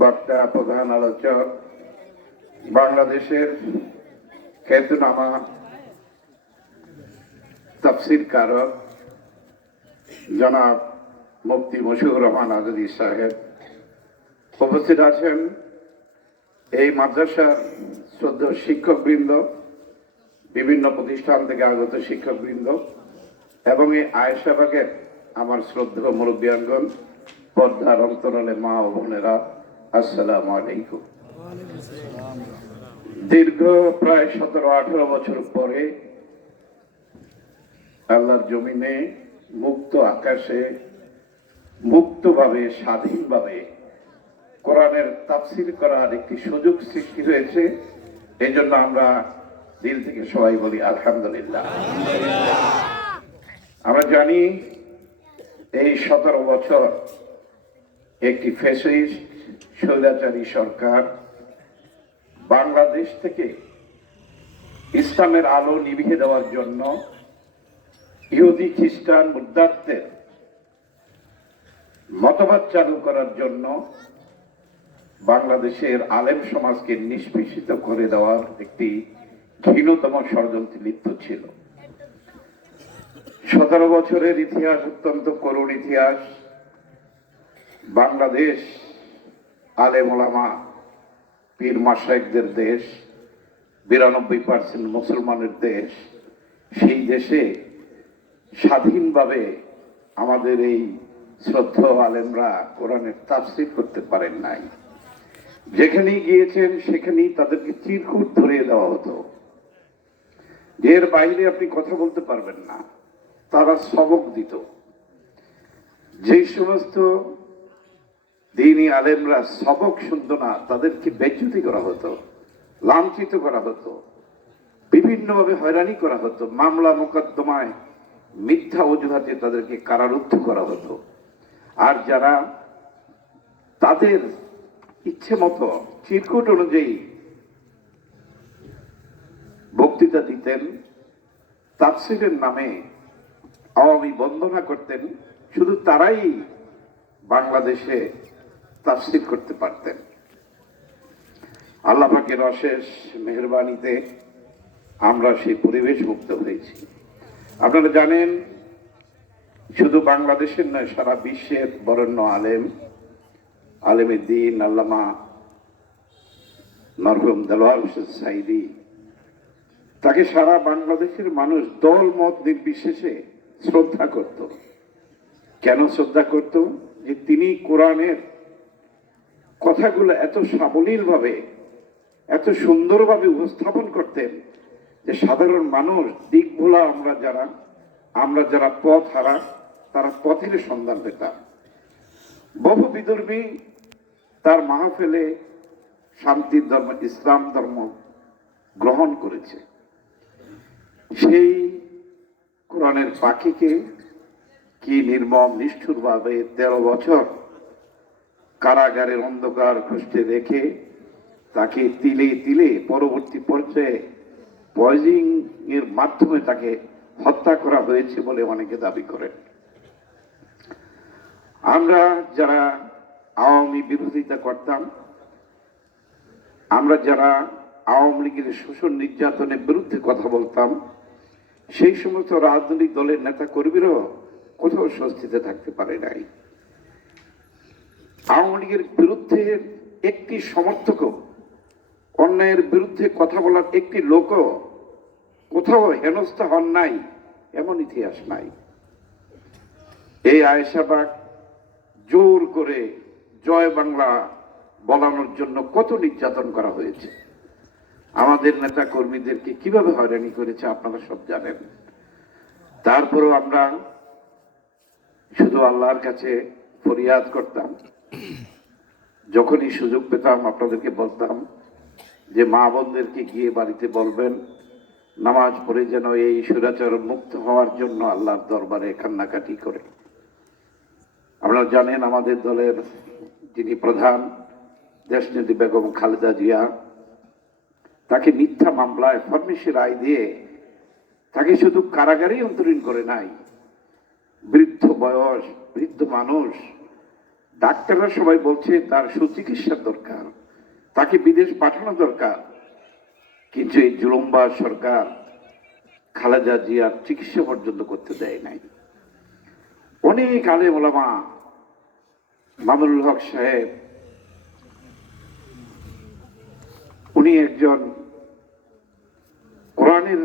বক্তা, প্রধান আলোচক, বাংলাদেশের খ্যাতনামা তাফসীর কারক জনাব মুফতি মশিউর রহমান আজাদী সাহেব উপস্থিত আছেন, এই মাদ্রাসার শ্রদ্ধেয় শিক্ষকবৃন্দ, বিভিন্ন প্রতিষ্ঠান থেকে আগত শিক্ষকবৃন্দ এবং এই আয়েশাবাগের আমার শ্রদ্ধেয় মুরব্বিয়ানগণ, পর্দার অন্তরালে মা ও বোনেরা, আসসালামু আলাইকুম। দীর্ঘ প্রায় 17-18 বছর পরে আল্লাহর জমিনে মুক্ত আকাশে মুক্তভাবে স্বাধীনভাবে কোরআনের তাফসীর করার একটি সুযোগ সৃষ্টি হয়েছে। এই জন্য আমরা দিল থেকে সবাই বলি আলহামদুলিল্লাহ। আমরা জানি এই 17 বছর একটি ফ্যাসিস্ট স্বৈরাচারী সরকার বাংলাদেশ থেকে ইসলামের আলো নিভিয়ে দেওয়ার জন্য ইহুদি খ্রিস্টান মুদ্দাতদের মতবাদ চালু করার জন্য বাংলাদেশের আলেম সমাজকে নিষ্পেষিত করে দেওয়ার একটি ঘৃণতম ষড়যন্ত্রে লিপ্ত ছিল। 17 বছরের ইতিহাস অত্যন্ত করুণ ইতিহাস। বাংলাদেশ আলেম ওলামা পীর মাশায়েখদের দেশ, 92% মুসলমানের দেশ। সেই দেশে স্বাধীনভাবে আমাদের এই শ্রদ্ধেয় আলেমরা কোরআনের তাফসীর করতে পারেন নাই। যেখানেই গিয়েছেন সেখানেই তাদেরকে চিরকুট ধরিয়ে দেওয়া হতো, যে এর বাইরে আপনি কথা বলতে পারবেন না। তারা সবক দিত। যে সমস্ত দ্বীনি আলেমরা সবক শুনত না, তাদেরকে বেজ্জতি করা হতো, লাঞ্ছিত করা হতো, বিভিন্নভাবে হয়রানি করা হতো, মামলা মোকদ্দমায় মিথ্যা অজুহাতে তাদেরকে কারারুদ্ধ করা হতো। আর যারা তাদের ইচ্ছে মতো চিরকুট অনুযায়ী বক্তৃতা দিতেন, তাফসীরের নামে আওয়ামী বন্দনা করতেন, শুধু তারাই বাংলাদেশে তাফসীর করতে পারতেন। আল্লাহ পাকের অশেষ মেহেরবানিতে আমরা সেই পরিবেশ মুক্ত হয়েছি। আপনারা জানেন, শুধু বাংলাদেশের নয়, সারা বিশ্বের বরেণ্য আলেমে দ্বীন আল্লামা মরহুম দেলোয়ার হোসেন সাঈদী, তাকে সারা বাংলাদেশের মানুষ দল মত নির্বিশেষে শ্রদ্ধা করত। কেন শ্রদ্ধা করত? যে তিনি কোরআনের কথাগুলো এত সাবলীলভাবে, এত সুন্দরভাবে উপস্থাপন করতেন যে সাধারণ মানুষ, দিক ভোলা আমরা যারা পথ হারা, তারা পথের সন্ধান পেতাম। বহু বিদর্মী তার মাহফিলে শান্তির ধর্ম, ইসলাম ধর্ম গ্রহণ করেছে। সেই কোরআনের পাখিকে কি নির্মম নিষ্ঠুরভাবে 13 বছর কারাগারের অন্ধকার কষ্টে রেখে তাকে তিলে তিলে পরবর্তী পর্যায়ে পয়জিং এর মাধ্যমে তাকে হত্যা করা হয়েছে বলে অনেকে দাবি করেন। আমরা যারা আওয়ামী বিরোধিতা করতাম, আমরা যারা আওয়ামী লীগের শোষণ নির্যাতনের বিরুদ্ধে কথা বলতাম, সেই সমস্ত রাজনৈতিক দলের নেতা কর্মীরাও কোথাও স্বস্তিতে থাকতে পারে নাই। আওয়ামী লীগের বিরুদ্ধে একটি সমর্থক, অন্যায়ের বিরুদ্ধে কথা বলার একটি লোকও কোথাও হেনস্থা হন নাই, এমন ইতিহাস নাই। এই আয়েশাবাগ জোর করে জয় বাংলা বলানোর জন্য কত নির্যাতন করা হয়েছে, আমাদের নেতা কর্মীদেরকে কিভাবে হয়রানি করেছে আপনারা সব জানেন। তারপরেও আমরা শুধু আল্লাহর কাছে ফরিয়াদ করতাম। যখনই সুযোগ পেতাম আপনাদেরকে বলতাম যে মা বোনদেরকে গিয়ে বাড়িতে বলবেন, নামাজ পড়ে যেন এই স্বৈরাচার মুক্ত হওয়ার জন্য আল্লাহর দরবারে কান্নাকাটি করে। আপনারা জানেন, আমাদের দলের যিনি প্রধান দেশনেত্রী বেগম খালেদা জিয়া, তাকে মিথ্যা মামলায় ফরমেশি রায় দিয়ে তাকে শুধু কারাগারেই অন্তরীণ করে নাই, বৃদ্ধ বয়স, বৃদ্ধ মানুষ, ডাক্তাররা সবাই বলছে তার সুচিকিৎসার দরকার, তাকে বিদেশ পাঠানো দরকার, কিন্তু এই জুলুমবাজ সরকার খালেদা জিয়ার চিকিৎসা পর্যন্ত করতে দেয় নাই। অনেক আলেম ওলামা, মামুনুল হক সাহেব, উনি একজন কোরআনের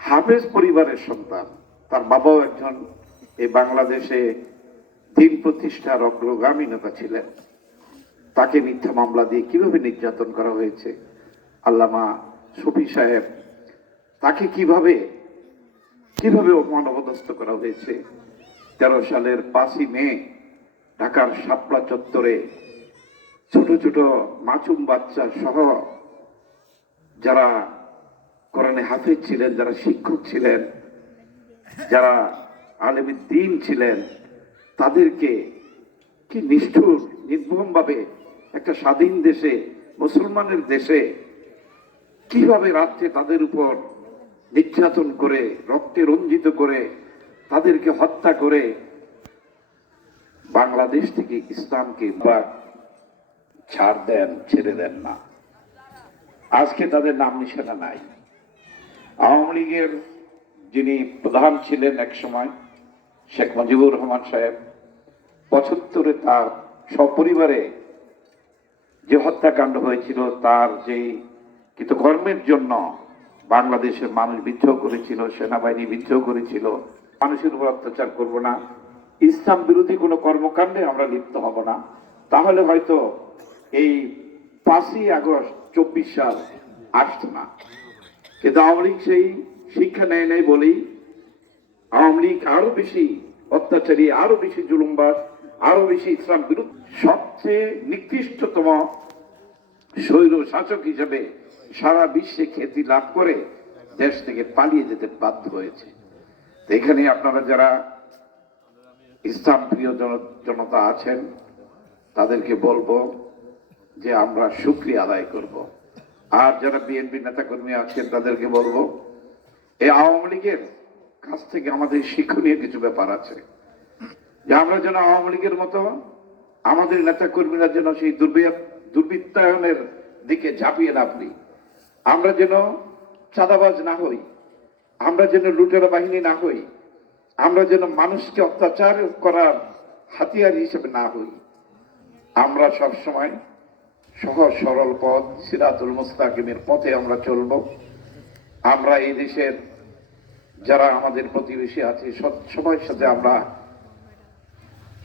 হাফেজ পরিবারের সন্তান, তার বাবাও একজন এই বাংলাদেশে দিন প্রতিষ্ঠার অগ্রগামী নেতা ছিলেন। তাকে মিথ্যা মামলা দিয়ে কিভাবে নির্যাতন করা হয়েছে, আল্লামা শফি সাহেব, তাকে কিভাবে অপমানবদস্ত করা হয়েছে। 13 সালের 5ই মে ঢাকার শাপলা চত্বরে ছোট ছোট মাসুম বাচ্চা সহ যারা কোরআনে হাফেজ ছিলেন, যারা শিক্ষক ছিলেন, যারা আলেমে দ্বীন ছিলেন, তাদেরকে কি নিষ্ঠুর নির্মমভাবে একটা স্বাধীন দেশে, মুসলমানের দেশে কিভাবে রাত্রে তাদের উপর নির্যাতন করে, রক্তে রঞ্জিত করে, তাদেরকে হত্যা করে বাংলাদেশ থেকে ইসলামকে ছাড় দেন, ছেড়ে দেন না। আজকে তাদের নাম নিশানা নাই। আওয়ামী লীগের যিনি প্রধান ছিলেন এক সময়, শেখ মুজিবুর রহমান সাহেব, 75-এ তার সপরিবারে যে হত্যাকাণ্ড হয়েছিল, তার যে কৃতকর্মের জন্য বাংলাদেশের মানুষ বিদ্রোহ করেছিল, সেনাবাহিনী বিদ্রোহ করেছিল। মানুষের উপর অত্যাচার করব না, ইসলাম বিরোধী কোনো কর্মকাণ্ডে আমরা লিপ্ত হব না, তাহলে হয়তো এই 5ই আগস্ট 24 সাল আসতো না। কিন্তু আওয়ামী লীগ সেই শিক্ষা নেয় নাই বলেই আওয়ামী লীগ আরো বেশি অত্যাচারী, আরো বেশি জুলুমবাজ, আরো বেশি ইসলাম বিরোধী, সবচেয়ে নিকৃষ্টতম স্বৈর শাসক হিসেবে সারা বিশ্বে খ্যাতি লাভ করে দেশ থেকে পালিয়ে যেতে বাধ্য হয়েছে। এখানে আপনারা যারা ইসলাম প্রিয় জনতা আছেন, তাদেরকে বলবো যে আমরা শুকরিয়া আদায় করব। আর যারা বিএনপি নেতাকর্মী আছেন, তাদেরকে বলবো এই আওয়ামী লীগের কাছ থেকে আমাদের শিক্ষণীয় কিছু ব্যাপার আছে, যে আমরা যেন আওয়ামী লীগের মতো আমাদের নেতাকর্মীরা যেন সেই দুর্বৃত্তায়নের দিকে ঝাঁপিয়ে না পড়ি, আমরা যেন চাঁদাবাজ না হই, আমরা যেন লুটেরা বাহিনী না হই, আমরা যেন মানুষকে অত্যাচার করার হাতিয়ার হিসেবে না হই। আমরা সবসময় সহজ সরল পথ, সিরাতুল মুস্তাকিমের পথে আমরা চলব। আমরা এই দেশের যারা আমাদের প্রতিবেশী আছে সবার সাথে আমরা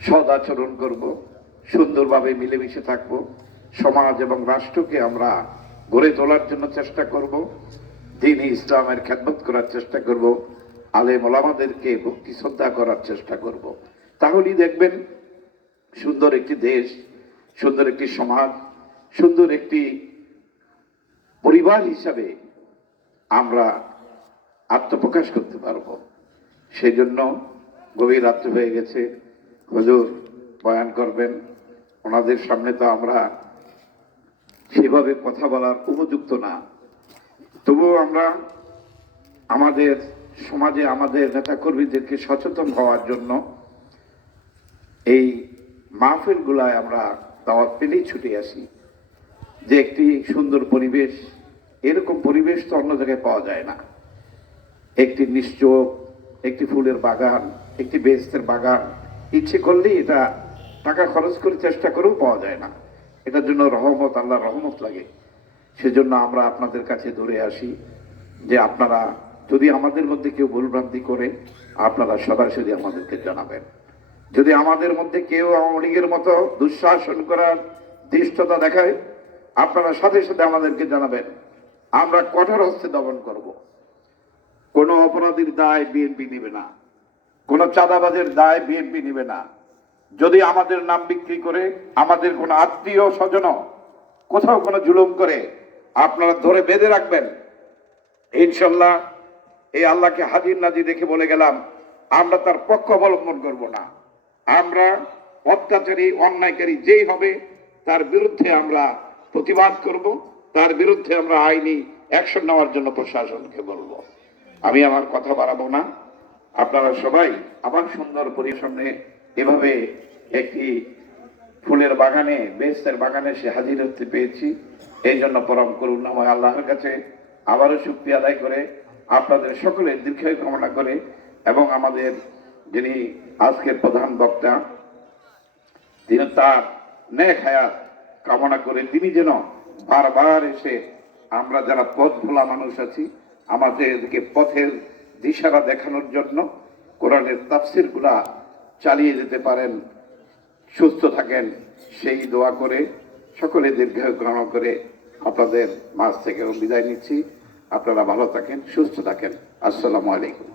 সদ আচরণ করব, সুন্দরভাবে মিলেমিশে থাকব, সমাজ এবং রাষ্ট্রকে আমরা গড়ে তোলার জন্য চেষ্টা করব, দ্বীন-ই ইসলামের খেদমত করার চেষ্টা করব, আলেম ওলামাদেরকে ভক্তি শ্রদ্ধা করার চেষ্টা করব। তাহলেই দেখবেন সুন্দর একটি দেশ, সুন্দর একটি সমাজ, সুন্দর একটি পরিবার হিসাবে আমরা আত্মপ্রকাশ করতে পারব। সেই জন্য গভীর রাত্রি হয়ে গেছে, হুজুর বয়ান করবেন, ওনাদের সামনে তো আমরা সেভাবে কথা বলার উপযুক্ত না। তবুও আমরা আমাদের সমাজে আমাদের নেতাকর্মীদেরকে সচেতন হওয়ার জন্য এই মাহফিলগুলায় আমরা দাওয়াত পেলেই ছুটে আসি, যে একটি সুন্দর পরিবেশ, এরকম পরিবেশ তো অন্য জায়গায় পাওয়া যায় না। একটি নিশ্চোপ, একটি ফুলের বাগান, একটি বেহেশতের বাগান ইচ্ছে করলেই এটা টাকা খরচ করে চেষ্টা করেও পাওয়া যায় না। এটার জন্য রহমত, আল্লাহর রহমত লাগে। সেজন্য আমরা আপনাদের কাছে ধরে আসি যে আপনারা যদি আমাদের মধ্যে কেউ ভুলভ্রান্তি করে, আপনারা সরাসরি আমাদেরকে জানাবেন। যদি আমাদের মধ্যে কেউ আওয়ামী লীগের মতো দুঃশাসন করার ধৃষ্টতা দেখায়, আপনারা সাথে সাথে আমাদেরকে জানাবেন, আমরা কঠোর হস্তে দমন করব। কোন অপরাধীর দায় বিএনপি নিবে না, কোন চাঁদাবাজের দায় বিএনপি নিবে না। যদি আমাদের নাম বিক্রি করে আমাদের কোন আত্মীয় স্বজন কোথাও কোনো জুলুম করে, আপনারা ধরে বেঁধে রাখবেন। ইনশাল্লাহ এই আল্লাহকে হাজির নাজির রেখে বলে গেলাম, আমরা তার পক্ষ অবলম্বন করব না। আমরা অত্যাচারী, অন্যায়কারী যেই হবে তার বিরুদ্ধে আমরা প্রতিবাদ করব, তার বিরুদ্ধে আমরা আইনি অ্যাকশন নেওয়ার জন্য প্রশাসনকে বলবো। আমি আমার কথা বাড়াবো না। আপনারা সবাই আবার সুন্দর পরিবেশনে এভাবে একটি ফুলের বাগানে, বেহেশতের বাগানে সে হাজির হতে পেয়েছি। এই জন্য পরম করুণাময় আল্লাহর কাছে আবারও শুকরিয়া আদায় করে আপনাদের সকলের দীর্ঘায়ু কামনা করে এবং আমাদের যিনি আজকের প্রধান বক্তা তিনি তার নেক হায়াত কামনা করে তিনি যেন বারবার এসে আমরা যারা পথ ভোলা মানুষ আছি আমাদেরকে পথের দিশারা দেখানোর জন্য কোরআনের তাফসির গুলা চালিয়ে যেতে পারেন, সুস্থ থাকেন সেই দোয়া করে সকলে দীর্ঘায়ু কামনা করে আপনাদের মাঝ থেকে বিদায় নিচ্ছি। আপনারা ভালো থাকেন, সুস্থ থাকেন। আসসালামু আলাইকুম।